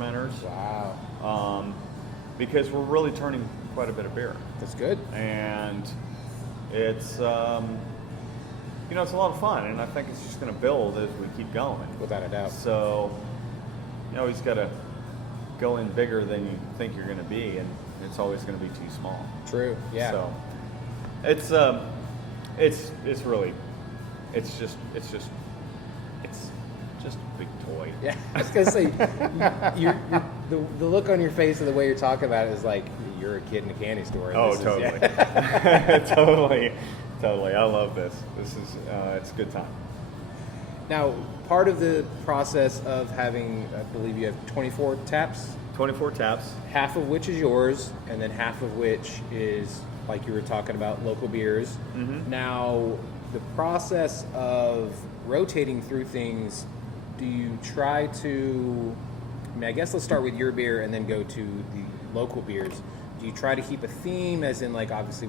fermenters. Wow. Because we're really turning quite a bit of beer. That's good. And it's, it's a lot of fun, and I think it's just going to build as we keep going. Without a doubt. So, you always got to go in bigger than you think you're going to be, and it's always going to be too small. True. Yeah. So, it's really, it's just a big toy. Yeah. I was gonna say, the look on your face and the way you're talking about it is like you're a kid in a candy store. Oh, totally. Totally. I love this. This is it's a good time. Now, part of the process of having, I believe you have 24 taps. 24 taps. Half of which is yours, and then half of which is, like you were talking about, local beers. Mm-hmm. Now, the process of rotating through things, do you try to, I guess let's start with your beer and then go to the local beers. Do you try to keep a theme, as in, like, obviously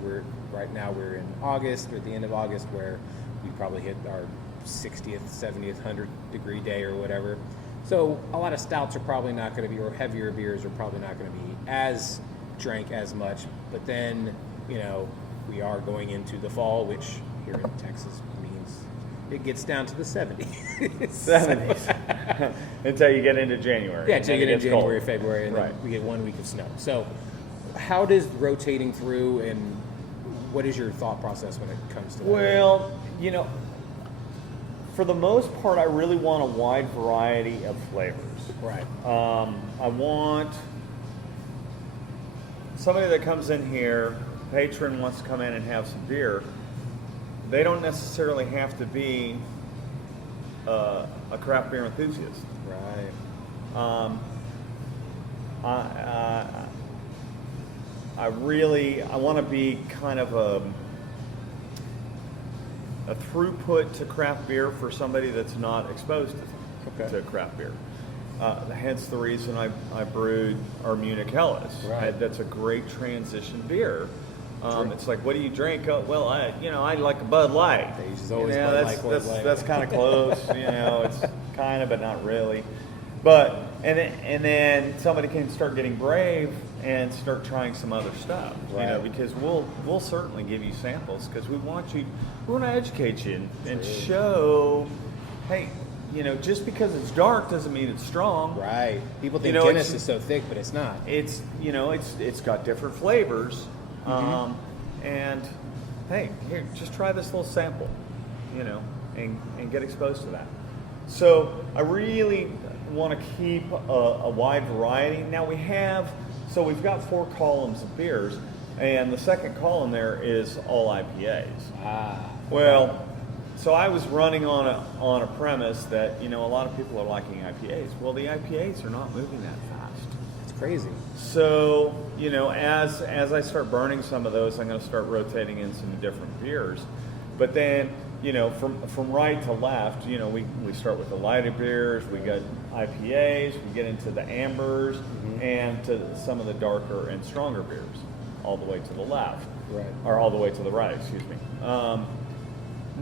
right now we're in August, or at the end of August, where we probably hit our 60th, 70th, 100 degree day or whatever. So a lot of stouts are probably not going to be, or heavier beers are probably not going to be as drank as much. But then, we are going into the fall, which here in Texas means it gets down to the 70s. 70s. Until you get into January. Yeah, until you get into January, cold. February, and right. then we get 1 week of snow. So how does rotating through, and what is your thought process when it comes to that? Well, for the most part, I really want a wide variety of flavors. Right. I want somebody that comes in here, patron wants to come in and have some beer. They don't necessarily have to be a craft beer enthusiast. Right. I want to be kind of a throughput to craft beer for somebody that's not exposed to craft beer. Hence the reason I brewed our Munich Helles. Right. That's a great transition beer. It's like, what do you drink? Oh, well, I like a Bud Light. It's always Bud Light. That's kind of close. It's kind of, but not really. But and then somebody can start getting brave and start trying some other stuff. Right. Because we'll certainly give you samples, because we want to educate you and show, hey, just because it's dark doesn't mean it's strong. Right. People think Guinness is so thick, but it's not. It's it's got different flavors. Mm-hmm. And hey, here, just try this little sample, and get exposed to that. So I really want to keep a wide variety. Now we've got 4 columns of beers, and the second column there is all IPAs. Well, so I was running on a premise that a lot of people are liking IPAs. Well, the IPAs are not moving that fast. It's crazy. So as I start burning some of those, I'm going to start rotating in some different beers. But then from right to left, we start with the lighter beers. We got IPAs. We get into the ambers, mm-hmm. and to some of the darker and stronger beers, all the way to the left, right, or all the way to the right. Excuse me.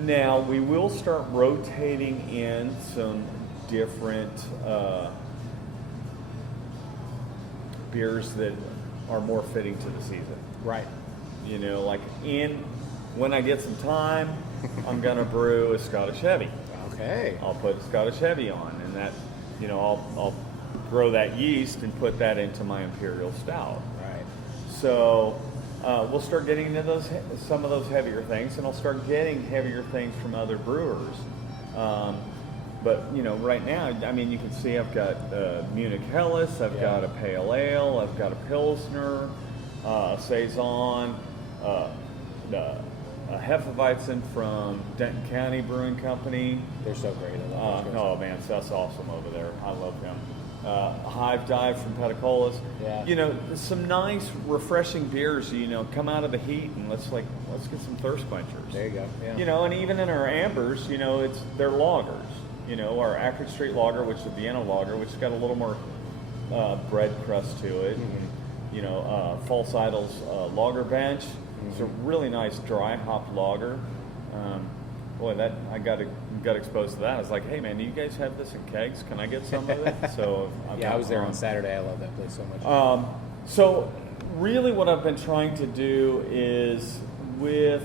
Now we will start rotating in some different beers that are more fitting to the season. Right. Like when I get some time, I'm gonna brew a Scottish Heavy. Okay. I'll put a Scottish Heavy on, and that, I'll grow that yeast and put that into my Imperial Stout. Right. So we'll start getting into some of those heavier things, and I'll start getting heavier things from other brewers. But right now, you can see I've got Munich Helles, I've got a Pale Ale, I've got a Pilsner, a Saison, a Hefeweizen from Denton County Brewing Company. They're so great. Oh man, that's awesome over there. I love them. Hive Dive from Petacolas. Yeah. Some nice, refreshing beers. Come out of the heat and let's get some thirst quenchers. There you go. Yeah. And even in our ambers, they're lagers. Our Akron Street Lager, which is a Vienna lager, which has got a little more bread crust to it. Mm-hmm. False Idol's Lager Bench. Mm-hmm. It's a really nice dry hop lager. Boy, that I got to got exposed to that. I was like, hey man, do you guys have this in kegs? Can I get some of it? So I was there on Saturday. I love that place so much. So really what I've been trying to do is with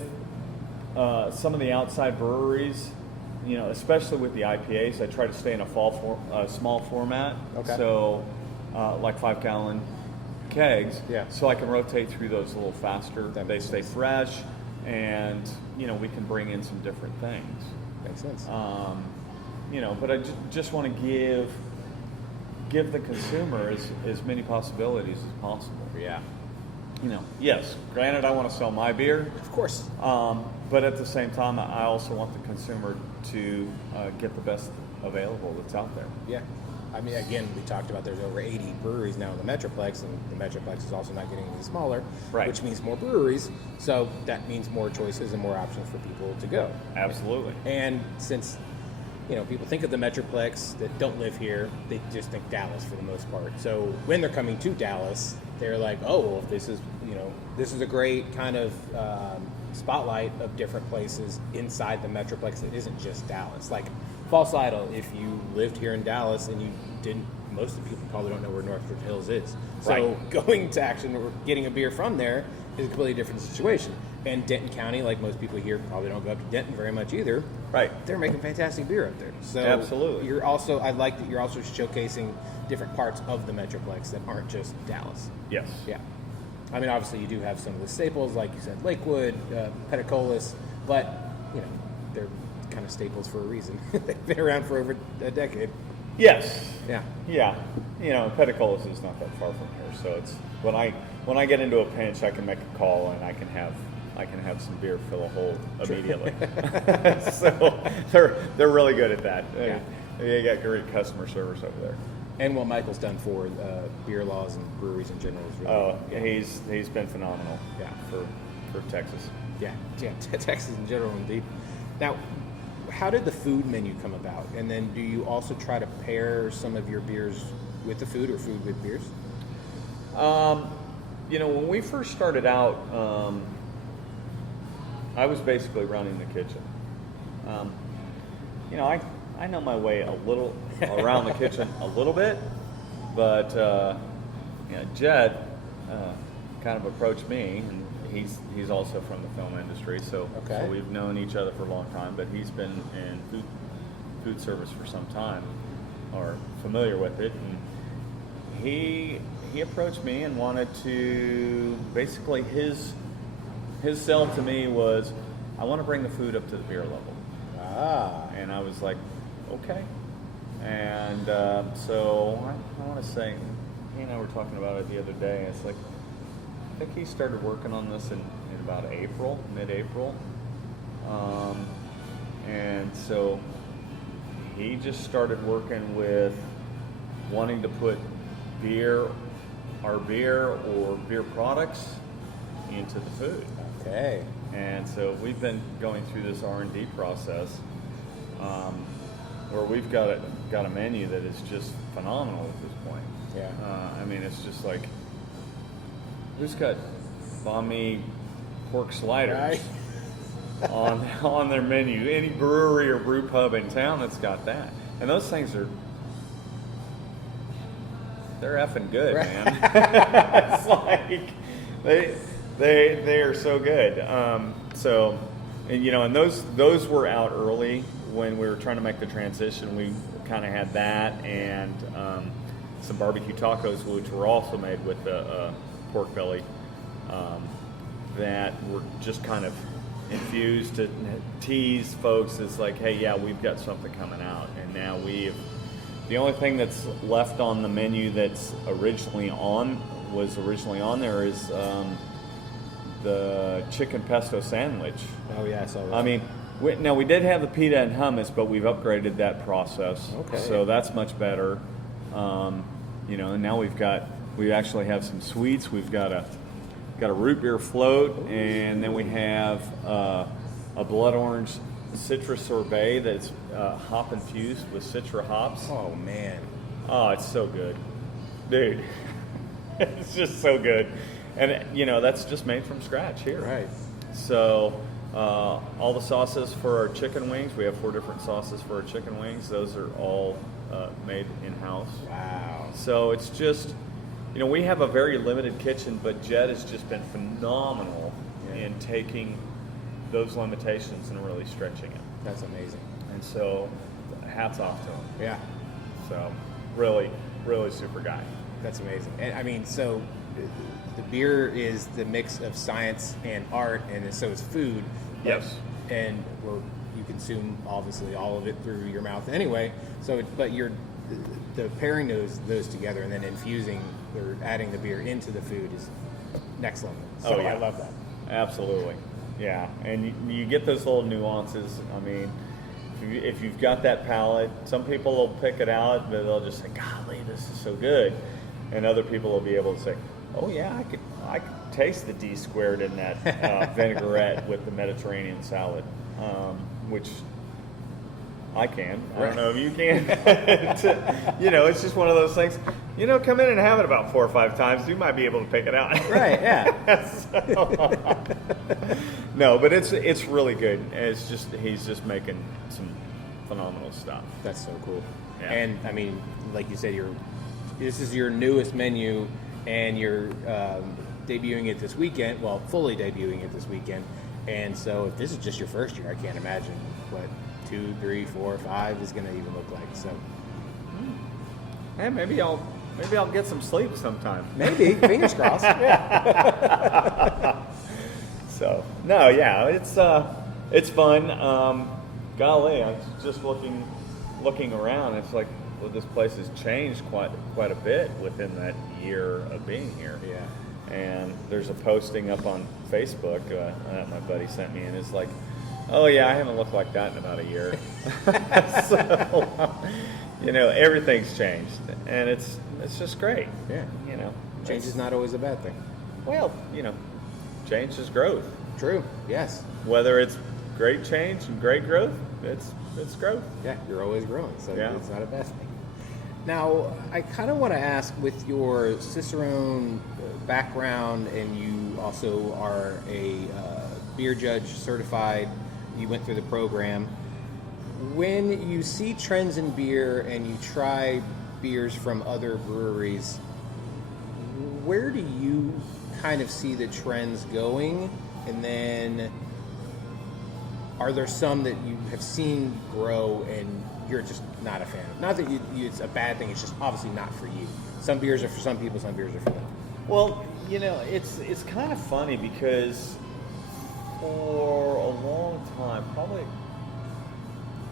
some of the outside breweries, especially with the IPAs, I try to stay in a small format. Okay. So like 5-gallon kegs. Yeah. So I can rotate through those a little faster. They stay fresh, and we can bring in some different things. Makes sense. But I just want to give the consumer as many possibilities as possible. Yeah. Yes, granted, I want to sell my beer, Of course. but at the same time, I also want the consumer to get the best available that's out there. Yeah. I mean, again, we talked about there's over 80 breweries now in the Metroplex, and the Metroplex is also not getting any smaller, Right. which means more breweries. So that means more choices and more options for people to go. Absolutely. And since people think of the Metroplex that don't live here, they just think Dallas for the most part. So when they're coming to Dallas, they're like, oh, well, this is a great kind of spotlight of different places inside the Metroplex that isn't just Dallas. Like false idol, if you lived here in Dallas and you didn't, most of the people probably don't know where Northridge Hills is. So Right. going to actually getting a beer from there is a completely different situation. And Denton County, like most people here, probably don't go up to Denton very much either. Right. They're making fantastic beer up there. So Absolutely. I like that you're also showcasing different parts of the Metroplex that aren't just Dallas. Yes. Yeah. I mean, obviously you do have some of the staples, like you said, Lakewood, Petacolas, but they're kind of staples for a reason. They've been around for over a decade. Yes. Yeah. Yeah. Petacolas is not that far from here, so it's when I get into a pinch, I can make a call and I can have some beer fill a hole immediately. So they're really good at that. Yeah. They got great customer service over there. And what Michael's done for beer laws and breweries in general is really He's been phenomenal. Yeah. For Texas. Yeah, Texas in general, indeed. Now, how did the food menu come about? And then do you also try to pair some of your beers with the food or food with beers? When we first started out, I was basically running the kitchen. I know my way a little around the kitchen a little bit, but Jed kind of approached me, and he's also from the film industry, so we've known each other for a long time. But he's been in food service for some time, or familiar with it, and he approached me and wanted to basically his sell to me was, I want to bring the food up to the beer level. And I was like, okay. And so I want to say, he and I were talking about it the other day. It's like, I think he started working on this in about mid-April. And so he just started working with wanting to put our beer or beer products into the food. Okay. And so we've been going through this R&D process where we've got a menu that is just phenomenal at this point. Yeah. I mean, it's just like, who's got banh mi pork sliders on their menu? Any brewery or brew pub in town that's got that. And those things they're effing good, man. It's like they are so good. And those were out early when we were trying to make the transition. We kind of had that and some barbecue tacos, which were also made with the pork belly, that were just kind of infused to tease folks. It's like, hey, yeah, we've got something coming out, and now the only thing that's left on the menu that's originally on there is the chicken pesto sandwich. Oh yeah, I saw that. I mean, we did have the pita and hummus, but we've upgraded that process. Okay. So that's much better. And now we actually have some sweets. We've got a root beer float, and then we have a blood orange citrus sorbet that's hop infused with citra hops. Oh man. Oh, it's so good, dude. It's just so good, and that's just made from scratch here. Right. So, All the sauces for our chicken wings. We have 4 different sauces for our chicken wings. Those are all made in-house. Wow. So it's just, we have a very limited kitchen, but Jed has just been phenomenal in taking those limitations and really stretching it. That's amazing. And so, hats off to him. Yeah. So, really, really super guy. That's amazing. And I mean, so the beer is the mix of science and art, and so is food. Yes. And you consume obviously all of it through your mouth anyway. So, but the pairing those together and then infusing or adding the beer into the food is next level. So I love that. Absolutely. Yeah, and you get those little nuances. I mean, if you've got that palate, some people will pick it out, but they'll just say, "Golly, this is so good," and other people will be able to say, "Oh yeah, I could taste the D squared in that vinaigrette with the Mediterranean salad," which I can. I don't know if you can. It's just one of those things. Come in and have it about 4 or 5 times. You might be able to pick it out. Right. Yeah. No, but it's really good. It's just he's just making some phenomenal stuff. That's so cool. Yeah. And I mean, like you said, this is your newest menu, and you're debuting it this weekend. Well, fully debuting it this weekend. And so, if this is just your first year, I can't imagine what 2, 3, 4, 5 is going to even look like. So, Hey, maybe I'll get some sleep sometime. maybe fingers crossed. Yeah. So no, yeah, it's fun. Golly, I was just looking around. It's like, well, this place has changed quite a bit within that year of being here. Yeah. And there's a posting up on Facebook that my buddy sent me, and it's like, oh yeah, I haven't looked like that in about a year. So, everything's changed, and it's just great. Yeah. Change is not always a bad thing. Well, change is growth. True. Yes. Whether it's great change and great growth, it's growth. Yeah, you're always growing, so Yeah. it's not a bad thing. Now, I kind of want to ask, with your Cicerone background, and you also are a beer judge certified, you went through the program. When you see trends in beer and you try beers from other breweries, where do you kind of see the trends going? And then are there some that you have seen grow and you're just not a fan of? Not that it's a bad thing, it's just obviously not for you. Some beers are for some people, some beers are for them. Well, it's kind of funny because for a long time, probably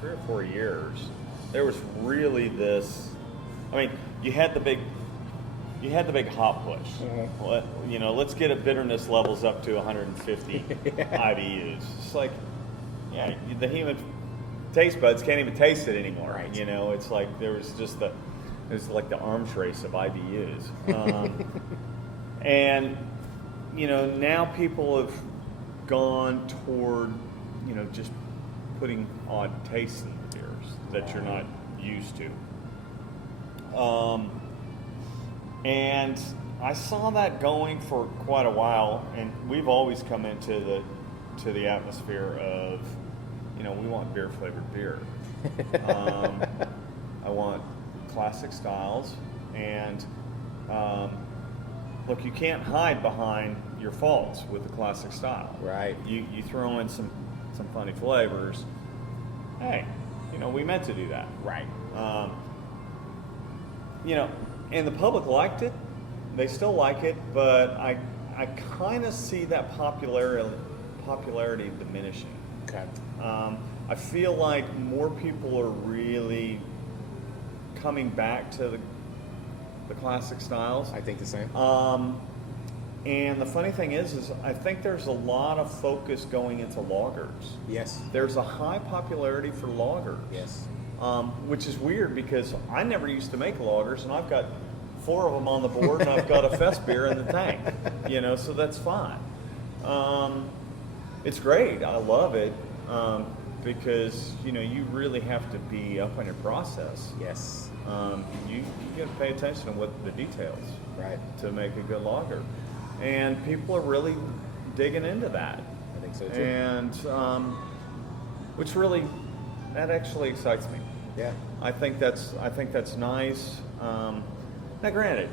3 or 4 years, there was really this. I mean, you had the big hop push. Mm-hmm. Let's get a bitterness levels up to 150 IBUs. It's like, yeah, the human taste buds can't even taste it anymore. Right. It's like there's like the arms race of IBUs. And now people have gone toward just putting odd tastes in the beers that you're not used to. And I saw that going for quite a while, and we've always come into the atmosphere of, we want beer flavored beer. I want classic styles, and look, you can't hide behind your faults with the classic style. Right. You throw in some funny flavors. Hey, we meant to do that. Right. And the public liked it. They still like it, but I kind of see that popularity diminishing. Okay. I feel like more people are really coming back to the classic styles. I think the same. And the funny thing is I think there's a lot of focus going into lagers. Yes. There's a high popularity for lagers. Yes. Which is weird because I never used to make lagers, and I've got 4 of them on the board, and I've got a fest beer in the tank. So that's fine. It's great. I love it because you really have to be up on your process. Yes. You got to pay attention to what the details, Right. to make a good lager, and people are really digging into that. think so too. And which really, that actually excites me. Yeah. I think that's nice. Now, granted,